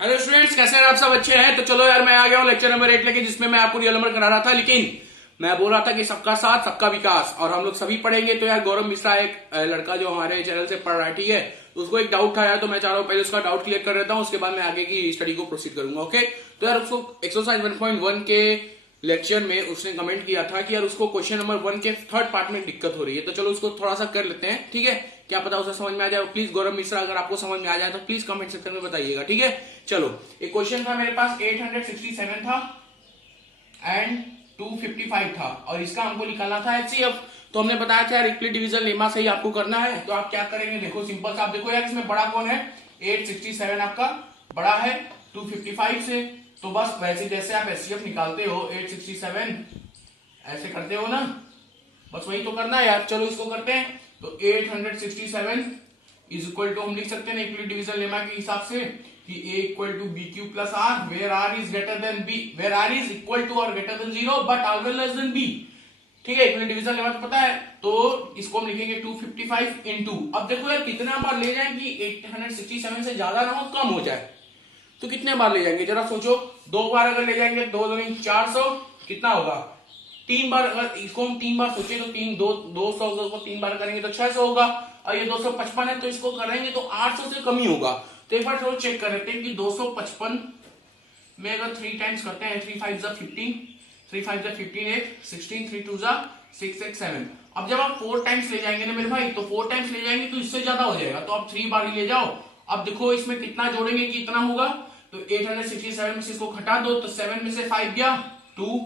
Hello students, कैसे हैं आप सब? अच्छे हैं? तो चलो यार, मैं आ गया हूँ लेक्चर नंबर 8 लेके, जिसमें मैं आपको रियल नंबर करा रहा था। लेकिन मैं बोल रहा था कि सबका साथ सबका विकास, और हम लोग सभी पढ़ेंगे। तो यार गौरव मिश्रा एक लड़का जो हमारे चैनल से पढ़ रहा है, ठीक है, तो उसको एक डाउट था यार, तो मैं चाह रहा हूँ पहले उसका डाउट क्लियर कर देता हूँ, उसके बाद मैं आगे की स्टडी को प्रोसीड करूंगा। ओके, तो यार उसको एक्सरसाइज 1.1 के लेक्चर में उसने कमेंट किया था कि यार उसको क्वेश्चन नंबर 1 के थर्ड पार्ट में दिक्कत हो रही है। तो चलो उसको थोड़ा सा कर लेते हैं, ठीक है, क्या पता उसे समझ में आ जाए। प्लीज गौरव मिश्रा, अगर आपको समझ में आ जाए तो प्लीज कमेंट सेक्शन में बताइएगा, ठीक है। चलो, एक क्वेश्चन था मेरे पास, 867 था एंड 255 था, और इसका हमको निकालना था एचसीएफ। तो हमने बताया था यार यूक्लिड डिवीजन लेमा से ही आपको करना है। तो आप क्या करेंगे, देखो सिंपल सा, आप देखो यार इसमें बड़ा कौन है, 867 आपका बड़ा है 255 से। तो बस वैसे जैसे आप एचसीएफ निकालते हो 867 ऐसे करते हो ना, बस वही तो करना है यार। चलो इसको करते हैं। तो 867 इज इक्वल टू, हम लिख सकते हैं यूक्लिड डिवीजन लेमा के हिसाब से कि a equal to B Q plus r, where r is greater than b, where r is equal to or greater than 0 but always less than b. ठीक है, यूक्लिड डिवीजन लेमा तो पता है। तो इसको हम लिखेंगे 255 इनटू, अब देखो यार कितना बार ले जाए कि 867 से ज्यादा ना हो, कम हो जाए। तो कितने बार ले जाएंगे जरा सोचो, 2 बार अगर ले जाएंगे, 2 दूनी 400, कितना होगा 3 बार, अगर इसको हम 3 बार सोचे तो 200 को 3 बार करेंगे तो 600 होगा। और ये 255 है तो इसको करेंगे तो 800 से कम ही होगा। तो एक बार थोड़ा चेक कर लेते हैं कि 255 में अगर 3 टाइम्स करते हैं, 3 5 15, 3 5 15 8 16, 3 2 6 6 7। अब जब आप 4 टाइम्स ले जाएंगे ना मेरे भाई, तो 4 टाइम्स ले जाएंगे तो इससे ज्यादा हो जाएगा, तो आप 3 बार ही ले जाओ। अब देखो इसमें कितना जोड़ेंगे कि इतना होगा, तो 867 में से इसको घटा दो, तो 7 में से 5 गया 2,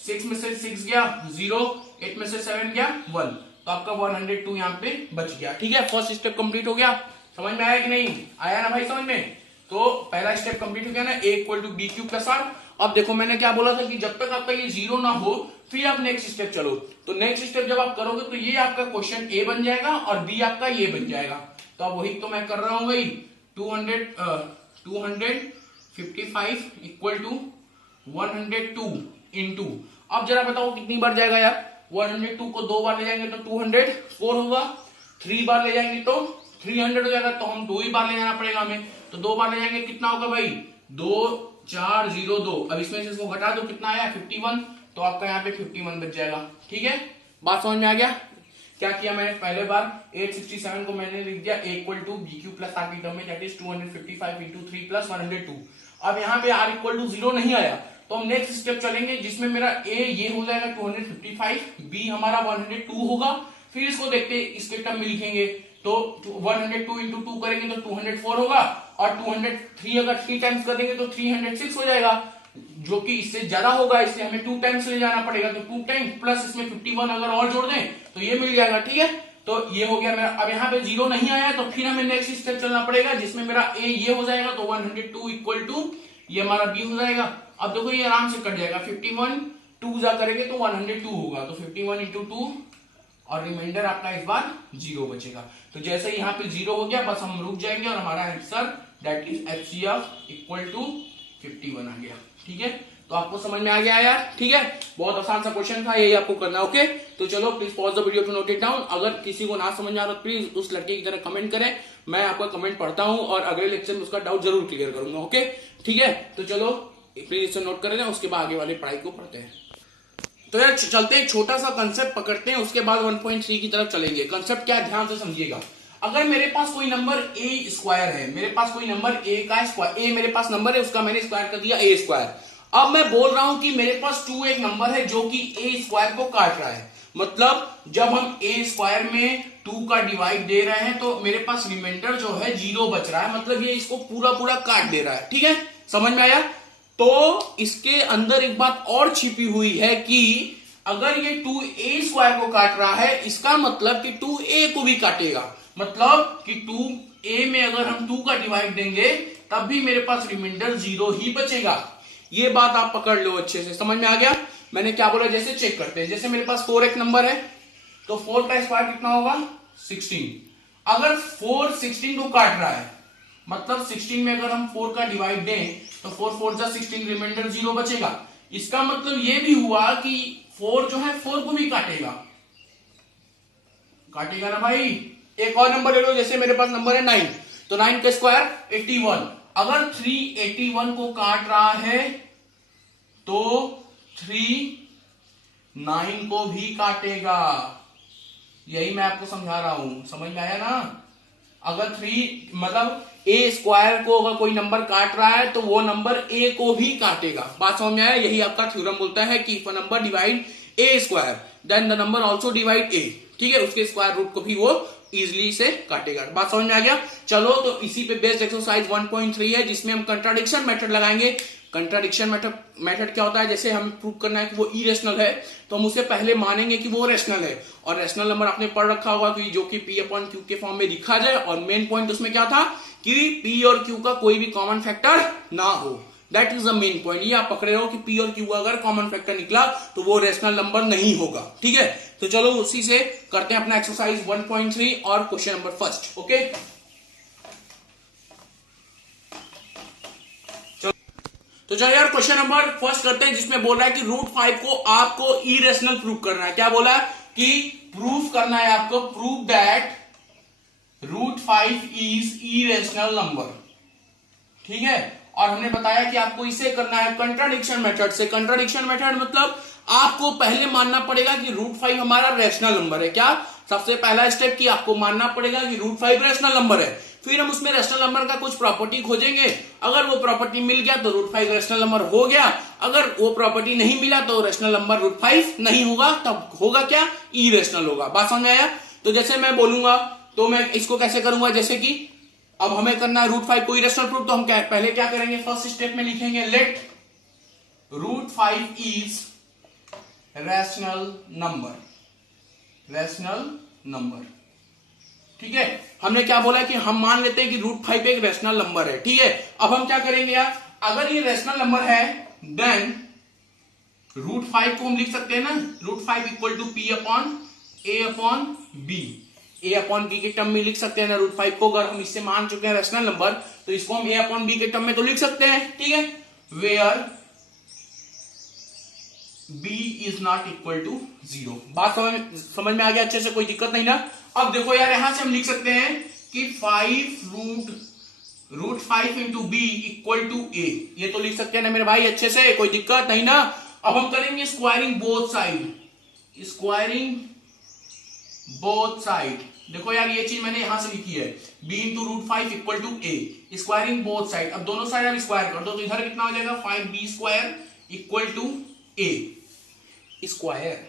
6 में से 6 गया 0, 8 में से 7 गया 1, तो आपका 102 यहाँ पे बच गया। ठीक है, फर्स्ट स्टेप कंप्लीट हो गया। समझ में आया कि नहीं आया ना भाई, समझ में? तो पहला स्टेप कंप्लीट हो गया ना, a equal to B Q plus R. अब देखो मैंने क्या बोला था कि जब तक आपका ये 0 ना हो फिर आप नेक्स्ट स्टेप चलो। तो नेक्स्ट स्टेप जब आप करोगे तो ये आपका क्वेश्चन ए बन जाएगा और बी आपका ये बन जाएगा। तो अब वही तो मैं कर रहा हूं भाई, 255 इक्वल टू 102 इंटू, अब जरा बताओ कितनी बार जाएगा यार, 102 को 2 बार ले जाएंगे तो 204 होगा, 3 बार ले जाएंगे तो 300 हो जाएगा, तो हम 2 ही बार ले जाना पड़ेगा हमें। तो 2 बार ले जाएंगे कितना होगा भाई, 2 4 0 2, अब इसमें से इसको घटा दो, कितना आया 51, तो आपका यहाँ पे 51 बच जाएगा। ठीक है, बात समझ में आ गया? क्या किया मैंने, पहले बार 867 को मैंने लिख दिया a equal to B Q plus R की टर्म में, दैट इज 255 इंटू 3 प्लस 102। अब यहाँ पे r इक्वल टू 0 नहीं आया, तो हम नेक्स्ट स्टेप चलेंगे जिसमें मेरा a ये हो जाएगा 255, b हमारा 102 होगा। फिर इसको देखते इसके टर्म में लिखेंगे, तो 102 इंटू 2 करेंगे तो 204 होगा, और 203 अगर 3 टाइम्स कर देंगे तो 306 हो जाएगा, जो कि इससे ज्यादा होगा, इसलिए हमें 2 टाइम्स ले जाना पड़ेगा। तो 2 टाइम्स प्लस इसमें 51 अगर और जोड़ दें तो ये मिल जाएगा। ठीक है, तो ये हो गया मेरा। अब यहाँ पे 0 नहीं आया तो फिर हमें नेक्स्ट स्टेप चलना पड़ेगा जिसमें मेरा a ये हो जाएगा, तो 102 इक्वल टू ये हमारा b हो जाएगा। अब देखो ये आराम से कट जाएगा, 51 2 जा करेंगे तो 102 होगा, तो 51 इंटू 2 और रिमाइंडर आपका इस बार 0 बचेगा। तो जैसे यहाँ पे 0 हो गया बस हम रुक जाएंगे और हमारा answer that is HCF equal to 51 आ गया। ठीक है, तो आपको समझ में आ गया यार? ठीक है, बहुत आसान सा क्वेश्चन था, यही आपको करना। ओके, तो चलो please pause the video to note it down. अगर किसी को ना समझ आ रहा प्लीज उस लड़के की तरह कमेंट करें, मैं आपका कमेंट पढ़ता हूं और अगले लेक्चर में उसका डाउट जरूर क्लियर करूंगा। ओके, ठीक है, तो चलो प्लीज इसे नोट कर लें, उसके बाद आगे वाली पढ़ाई को पढ़ते हैं। तो यार चलते हैं, छोटा सा कंसेप्ट पकड़ते हैं, उसके बाद 1.3 की तरफ चलेंगे। कंसेप्ट क्या, ध्यान से समझिएगा। अगर मेरे पास कोई नंबर ए स्क्वायर है, मेरे पास कोई नंबर ए का स्क्वायर, ए मेरे पास नंबर है, उसका मैंने स्क्वायर कर दिया ए स्क्वायर। अब मैं बोल रहा हूं कि मेरे पास 2 एक नंबर है जो कि ए स्क्वायर को काट रहा है। मतलब जब हम ए स्क्वायर में 2 का डिवाइड दे रहे हैं तो मेरे पास रिमाइंडर जो है 0 बच रहा है, मतलब ये इसको पूरा पूरा काट दे रहा है। ठीक है, समझ में आया? तो इसके अंदर एक बात और छिपी हुई है कि अगर ये 2a स्क्वायर को काट रहा है, इसका मतलब कि 2a को भी काटेगा। मतलब कि 2a में अगर हम 2 का डिवाइड देंगे तब भी मेरे पास रिमाइंडर 0 ही बचेगा। ये बात आप पकड़ लो अच्छे से, समझ में आ गया मैंने क्या बोला? जैसे चेक करते हैं, जैसे मेरे पास 4 एक नंबर है, तो 4 का स्क्वायर कितना होगा 16। अगर 4 16 को काट रहा है, मतलब 16 में अगर हम 4 का डिवाइड दें तो 4 4 जा 16, रिमाइंडर 0 बचेगा। इसका मतलब ये भी हुआ कि 4 जो है 4 को भी काटेगा, काटेगा ना भाई। एक और नंबर ले लो, जैसे मेरे पास नंबर है 9, तो 9 का स्क्वायर 81। अगर 381 को काट रहा है तो 39 को भी काटेगा। यही मैं आपको समझा रहा हूं, समझ में आया ना। अगर 3 मतलब ए स्क्वायर को अगर कोई नंबर काट रहा है तो वो नंबर ए को भी काटेगा। बात समझ में आया। यही आपका थ्योरम बोलता है कि if a number divide a square then the number also divide a. ठीक है, उसके स्क्वायर रूट को भी वो इजिली से काटेगा। बात समझ में आ गया। चलो तो इसी पे बेस्ड एक्सरसाइज 1.3 है जिसमें हम कंट्राडिक्शन मेथड लगाएंगे। कंट्राडिक्शन मेथड क्या होता है, जैसे हम प्रूव करना है कि वो इरेशनल है तो हम उसे पहले मानेंगे कि वो रेशनल है। और रेशनल नंबर आपने पढ़ रखा होगा कि जो कि P अपॉन Q के फॉर्म में लिखा जाए। और मेन पॉइंट उसमें क्या था कि P और Q का कोई भी कॉमन फैक्टर ना हो। That is the main point. ये आप पकड़े रहो कि P और Q अगर कॉमन फैक्टर निकला तो वो रेशनल नंबर नहीं होगा। ठीक है, तो चलो उसी से करते हैं अपना एक्सरसाइज 1.3 और क्वेश्चन नंबर फर्स्ट। ओके, तो चलो यार क्वेश्चन नंबर फर्स्ट करते हैं जिसमें बोल रहा है कि √5 को आपको इरेशनल प्रूव करना है। क्या बोला कि प्रूफ करना है आपको, prove that √5 is irrational number. ठीक है, और हमने बताया कि आपको इसे करना है कंट्राडिक्शन मेथड से। कंट्राडिक्शन मेथड मतलब आपको पहले मानना पड़ेगा कि √5 हमारा रेशनल नंबर है। क्या सबसे पहला स्टेप कि आपको मानना पड़ेगा कि √5 रेशनल नंबर है। फिर हम उसमें रेशनल नंबर का कुछ प्रॉपर्टी खोजेंगे। अगर वो प्रॉपर्टी मिल गया तो √5 रेशनल नंबर हो गया। अगर वो प्रॉपर्टी नहीं मिला तो रेशनल नंबर √5 नहीं होगा, तब होगा क्या, इरेशनल होगा। बात समझ में आया। तो जैसे मैं बोलूंगा तो मैं इसको कैसे करूंगा, जैसे कि अब हमें करना है √5 को इरेशनल प्रूफ। तो हम पहले क्या करेंगे, फर्स्ट स्टेप में लिखेंगे let √5 is rational number. Rational number, ठीक है। हमने क्या बोला कि हम मान लेते हैं कि √5 एक रैशनल नंबर है। ठीक है, अब हम क्या करेंगे यार, अगर ये रैशनल नंबर है देन √5 को हम लिख सकते हैं ना, √5 equal to P upon A upon B। A upon B के टर्म में लिख सकते हैं ना √5 को। अगर हम इससे मान चुके हैं रैशनल नंबर तो इसको हम A अपॉन B के टर्म में तो लिख सकते हैं। ठीक है, where B is not equal to 0। बात समझ में आ गया अच्छे से, कोई दिक्कत नहीं ना। अब देखो यार, यहां से हम लिख सकते हैं कि 5 into B equal to A। ये तो लिख सकते हैं ना मेरे भाई अच्छे से, कोई दिक्कत नहीं ना। अब हम करेंगे squaring both side. Squaring both side, देखो यार ये चीज मैंने यहां से लिखी है, B into √5 equal to A। Squaring both side, अब दोनों साइड आप स्क्वायर कर दो तो इधर कितना हो जाएगा, 5B square equal to A square.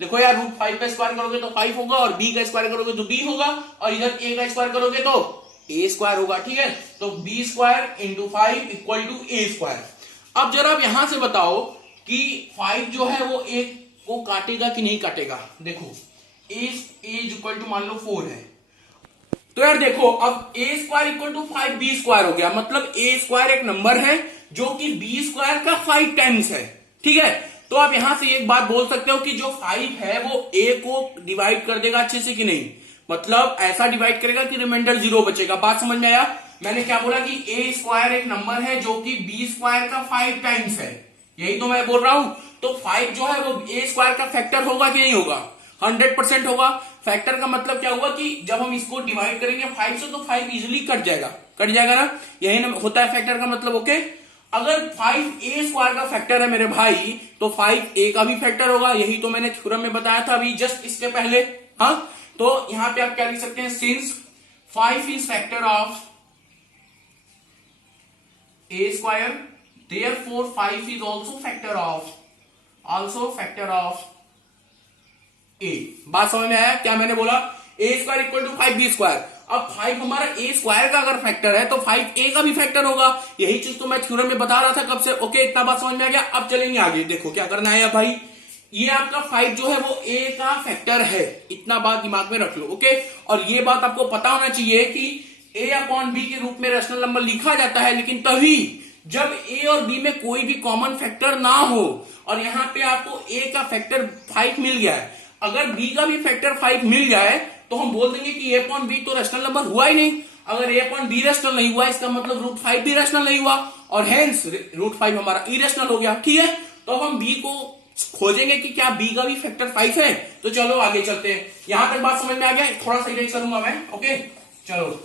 देखो यार √5 का स्क्वायर करोगे तो 5 होगा और B का स्क्वायर करोगे तो B होगा और इधर A का स्क्वायर करोगे तो A स्क्वायर होगा। ठीक है, तो B square into 5 equal to A square. अब जरा आप यहां से बताओ कि 5 जो है वो A को काटेगा कि नहीं काटेगा। देखो A इक्वल टू मान लो 4 है, तो यार देखो अब A square equal to 5B square हो गया। मतलब A स्क्वायर एक नंबर है जो कि B स्क्वायर का 5 टाइम्स है। ठीक है, तो आप यहां से एक बात बोल सकते हो कि जो 5 है वो A को डिवाइड कर देगा अच्छे से कि नहीं, मतलब ऐसा डिवाइड करेगा कि रिमाइंडर 0 बचेगा। बात समझ में आया। मैंने क्या बोला कि A स्क्वायर एक नंबर है जो कि B स्क्वायर का 5 टाइम्स है, यही तो मैं बोल रहा हूं। तो 5 जो है वो A स्क्वायर का फैक्टर होगा कि नहीं होगा, 100% होगा। फैक्टर का मतलब क्या हुआ कि जब हम इसको डिवाइड करेंगे 5 से तो 5 इजिली कट जाएगा ना, यही ना होता है फैक्टर का मतलब। ओके, अगर 5A स्क्वायर का फैक्टर है मेरे भाई तो 5A का भी फैक्टर होगा, यही तो मैंने थ्योरम में बताया था अभी जस्ट इसके पहले। हाँ, तो यहां पे आप क्या लिख सकते हैं, since 5 is factor of A square therefore 5 is also factor of A। बात समझ में आया क्या मैंने बोला, A square equal to 5B square. अब 5 हमारा A स्क्वायर का अगर फैक्टर है तो 5A का भी फैक्टर होगा, यही चीज तो मैं थ्योरम में बता रहा था कब से। ओके, इतना बात समझ में आ गया। अब चलेंगे आगे। देखो क्या करना है भाई, ये आपका 5 जो है वो A का फैक्टर है, इतना बात दिमाग में रख लो। ओके, और ये बात आपको पता होना चाहिए कि A अपॉन B के रूप में रैशनल नंबर लिखा जाता है, लेकिन तभी जब A और B में कोई भी कॉमन फैक्टर ना हो। और यहां पे आपको A का फैक्टर 5 मिल गया है, अगर B का भी फैक्टर 5 मिल जाए तो हम बोल देंगे कि A अपॉन B तो रैशनल नंबर हुआ ही नहीं। अगर A अपॉन B रैशनल नहीं हुआ इसका मतलब √5 भी रैशनल नहीं हुआ और हेंस √5 हमारा इरेशनल हो गया। ठीक है, तो अब हम B को खोजेंगे कि क्या B का भी फैक्टर 5 है। तो चलो आगे चलते हैं, यहां तक बात समझ में आ गया। थोड़ा सा इरेज करूंगा मैं। ओके, चलो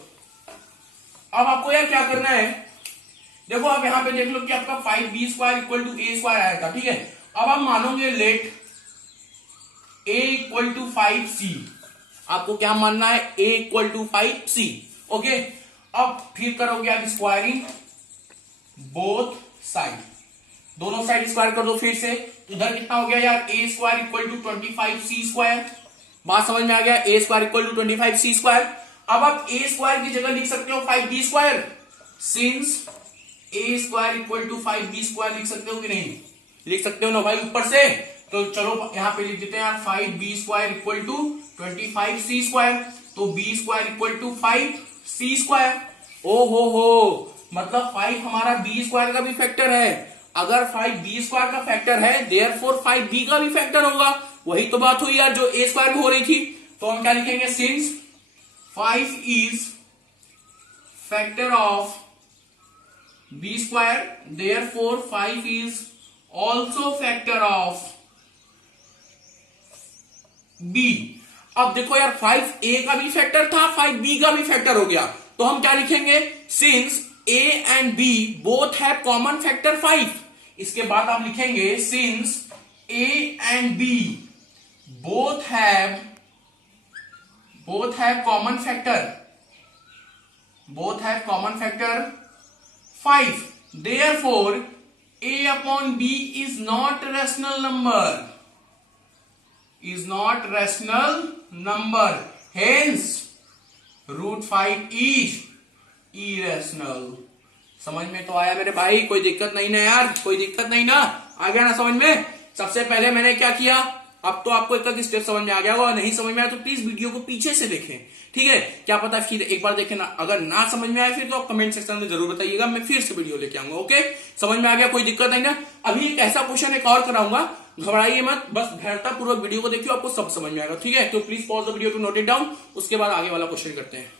अब आपको यार क्या करना है, देखो आप यहां पे देख लो कि आपका 5b² equal to a square आया था, ठीक है। अब आप मानोगे late a equal to 5c, आपको क्या मानना है, a equal to 5c, okay. अब फिर करोगे आप स्क्वायरिंग बोथ साइड, दोनों साइड स्क्वायर कर दो फिर से, तो इधर कितना हो गया यार, a square equal to 25c square. बात समझ में आ गया, a square equal to 25c square. अब आप a स्क्वायर की जगह लिख सकते हो 5b square, since a square equal to 5b square लिख सकते हो कि नहीं, लिख सकते हो ना भाई ऊपर से। तो चलो यहां पे लिख देते हैं यार 5b square equal to 25c square, तो b square equal to 5c square. ओ हो, मतलब 5 हमारा b स्क्वायर का भी फैक्टर है, अगर 5b स्क्वायर का फैक्टर है देयरफॉर 5b का भी फैक्टर होगा, वही तो बात हुई यार जो a स्क्वायर में हो रही थी। तो हम क्या लिखेंगे, since 5 is factor of b square therefore 5 is also factor of b। अब देखो यार 5a का भी फैक्टर था, 5b का भी फैक्टर हो गया, तो हम क्या लिखेंगे, since a and b both have common factor 5। इसके बाद आप लिखेंगे since a and b both have common factor 5, therefore a upon b is not rational number, hence root 5 is irrational। समझ में तो आया मेरे भाई, कोई दिक्कत नहीं ना यार, कोई दिक्कत नहीं ना, आ गया ना समझ में। सबसे पहले मैंने क्या किया, अब तो आपको एक स्टेप समझ में आ गया होगा, नहीं समझ में आया तो प्लीज वीडियो को पीछे से देखें, ठीक है। क्या पता फिर एक बार देखें ना, अगर ना समझ में आए फिर तो आप कमेंट सेक्शन में जरूर बताइएगा, मैं फिर से वीडियो लेके आऊंगा, ओके। समझ में आ गया, कोई दिक्कत नहीं ना। अभी एक ऐसा क्वेश्चन एक और कराऊंगा, घबराइए मत, बस धैर्यता पूर्वक वीडियो को देखिए, आपको सब समझ में आएगा, ठीक है। तो please pause the video to note it down, उसके बाद आगे वाला क्वेश्चन करते हैं।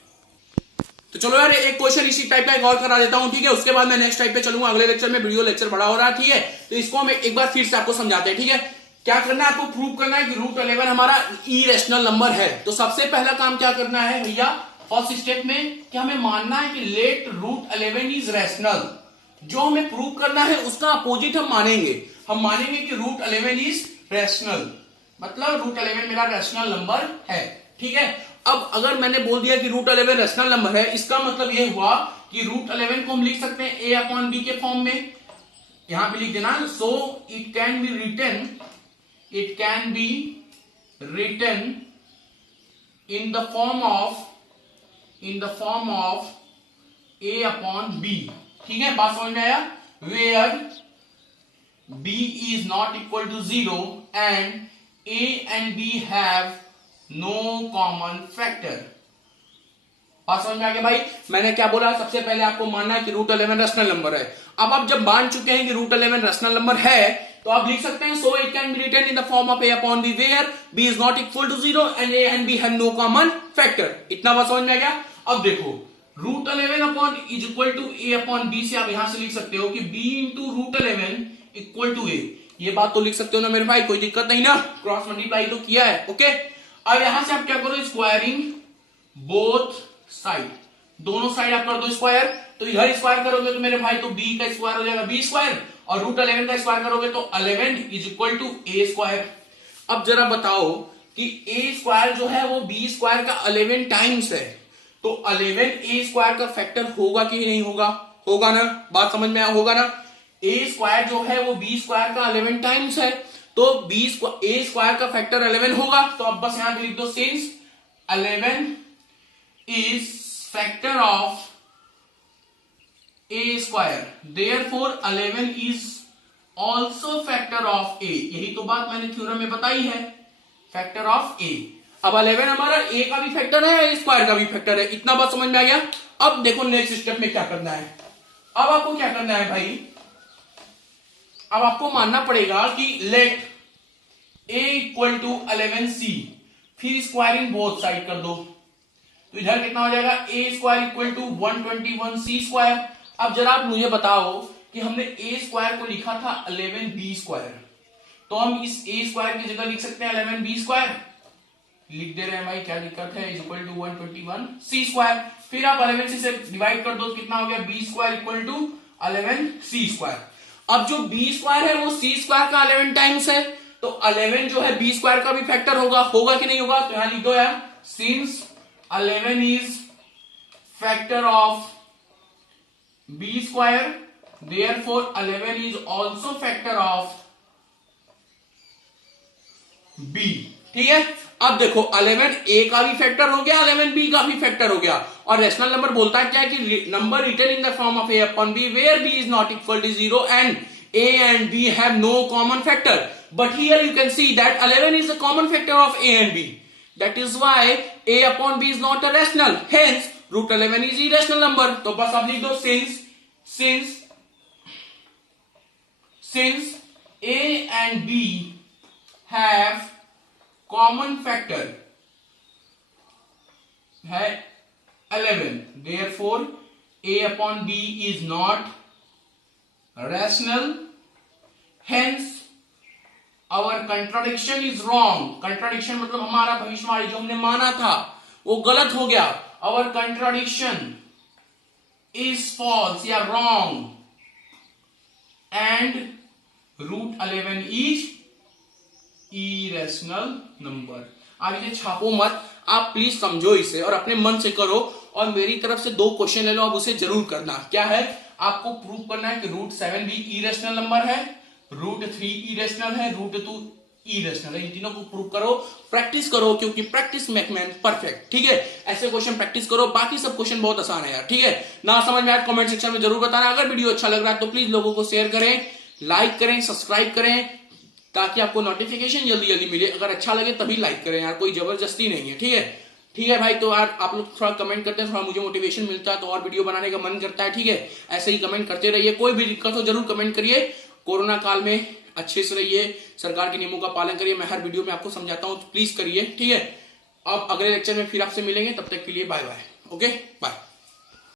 तो चलो यार एक क्वेश्चन इसी टाइप का एक और करा देता हूं, ठीक है, उसके बाद मैं नेक्स्ट टाइप पे चलूंगा अगले लेक्चर में, वीडियो लेक्चर बड़ा हो रहा है, ठीक है। तो इसको हम एक बार फिर से आपको समझाते हैं, ठीक है। क्या करना है, आपको प्रूव करना है कि रूट 11 हमारा इरेशनल नंबर है। तो सबसे पहला काम क्या करना है भैया, फर्स्ट स्टेप में कि हमें मानना है कि लेट रूट 11 इज रैशनल। जो हमें प्रूव करना है उसका अपोजिट हम मानेंगे, हम मानेंगे कि रूट 11 इज रैशनल, मतलब रूट 11 मेरा रैशनल नंबर है, ठीक है। अब अगर मैंने बोल दिया कि रूट 11 रैशनल नंबर है, इसका मतलब ये हुआ कि रूट 11 को हम लिख सकते हैं a अपॉन b के फॉर्म में, यहां पे लिख देना। So it can be written in the form of a upon b, ठीक है, बात समझ में आया। where b is not equal to 0 and a and b have no common factor। बात समझ में आ गया भाई। मैंने क्या बोला, सबसे पहले आपको मानना है कि रूट 11 रैशनल नंबर है। अब आप जब मान चुके हैं कि रूट 11 रैशनल नंबर है, तो आप लिख सकते हैं so it can be written in the form of a upon b where b is not equal to 0 and a and b have no common factor. इतना बात समझ में आ गया। अब देखो root 11 upon is equal to a upon b से आप यहां से लिख सकते हो कि b into root 11 equal to a, ये बात तो लिख सकते हो ना मेरे भाई, कोई दिक्कत नहीं ना, क्रॉस मल्टीप्लाई तो किया है, ओके। अब यहां से आप क्या करो, स्क्वायरिंग बोथ साइड, दोनों साइड आप कर दो स्क्वायर। तो इधर स्क्वायर करोगे तो मेरे भाई तो b का स्क्वायर हो जाएगा b स्क्वायर, और रूट 11 का स्क्वायर करोगे तो 11 is equal to a square. अब जरा बताओ कि a स्क्वायर जो है वो b स्क्वायर का 11 टाइम्स है, तो 11 a स्क्वायर का फैक्टर होगा कि नहीं होगा, होगा ना, बात समझ में आया, होगा ना। a स्क्वायर जो है वो b स्क्वायर का 11 टाइम्स है, तो a स्क्वायर का फैक्टर 11 होगा। तो अब बस यहां पे लिख दो since 11 is factor of a square, therefore 11 is also factor of a। यही तो बात मैंने थ्योरम में बताई है, फैक्टर ऑफ a। अब 11 हमारा a का भी फैक्टर है, a स्क्वायर का भी फैक्टर है, इतना बात समझ में आ गया। अब देखो नेक्स्ट स्टेप में क्या करना है। अब आपको क्या करना है भाई, अब आपको मानना पड़ेगा कि late a equal to 11c, फिर स्क्वायरिंग बोथ साइड कर दो, तो इधर कितना हो जाएगा, a square equal to 121c square. अब जरा आप मुझे बताओ कि हमने a स्क्वायर को लिखा था 11b स्क्वायर, तो हम इस a स्क्वायर की जगह लिख सकते हैं 11b स्क्वायर, लिख दे रहे हैं भाई, क्या दिक्कत है, is equal to 121 C square. फिर आप 11 से डिवाइड कर दो तो कितना हो गया, B square equal to 11 C square. अब जो बी स्क्वायर है वो सी स्क्वायर का 11 टाइम्स है, तो 11 जो है बी स्क्वायर का भी फैक्टर होगा कि नहीं होगा, तो यहां लिख दो यार, since 11 is factor of B square, therefore 11 is also factor of B. ठीक है, अब देखो 11 ए का भी फैक्टर हो गया, 11 बी का भी फैक्टर हो गया, और रेशनल नंबर बोलता है क्या है कि number written in the form of A upon B where B is not equal to 0 and a and b have no common factor, but here you can see that 11 is a common factor of a and b, that is why a upon b is not a rational, hence root 11 is irrational number। तो बस आप लिख दो since a and b have common factor है 11, therefore a upon b is not rational, hence our contradiction is wrong। contradiction मतलब हमारा भविष्यवाणी जो हमने माना था वो गलत हो गया, our contradiction is false या wrong and root 11 is irrational number। आप इसे छापो मत, आप प्लीज समझो इसे और अपने मन से करो, और मेरी तरफ से 2 क्वेश्चन ले लो, आप उसे जरूर करना। क्या है, आपको प्रूव करना है कि रूट 7 भी इरेशनल नंबर है, रूट 3 इरेशनल है, रूट 2 इरेशनल है। इन तीनों को प्रूव करो, प्रैक्टिस करो, क्योंकि प्रैक्टिस मेक मैन परफेक्ट। ठीक है, ऐसे क्वेश्चन प्रैक्टिस करो, बाकी सब क्वेश्चन बहुत आसान है यार। ठीक है, ना समझ में आए कमेंट सेक्शन में जरूर बताना। अगर वीडियो अच्छा लग रहा है तो प्लीज लोगों को शेयर करें, लाइक करें, सब्सक्राइब करें, ताकि आपको नोटिफिकेशन जल्दी जल्दी मिले। अगर अच्छा लगे तभी लाइक करें यार, कोई जबरदस्ती नहीं है। ठीक है भाई, तो यार आप लोग थोड़ा कमेंट करते हैं, थोड़ा मुझे मोटिवेशन मिलता है, तो और वीडियो बनाने का मन करता है। ठीक है, ऐसे ही कमेंट करते रहिए, कोई भी दिक्कत हो जरूर कमेंट करिए। कोरोना काल में अच्छे से रहिए, सरकार के नियमों का पालन करिए, मैं हर वीडियो में आपको समझाता हूं, तो प्लीज करिए। ठीक है, अब अगले लेक्चर में फिर आपसे मिलेंगे, तब तक के लिए बाय बाय। Okay bye.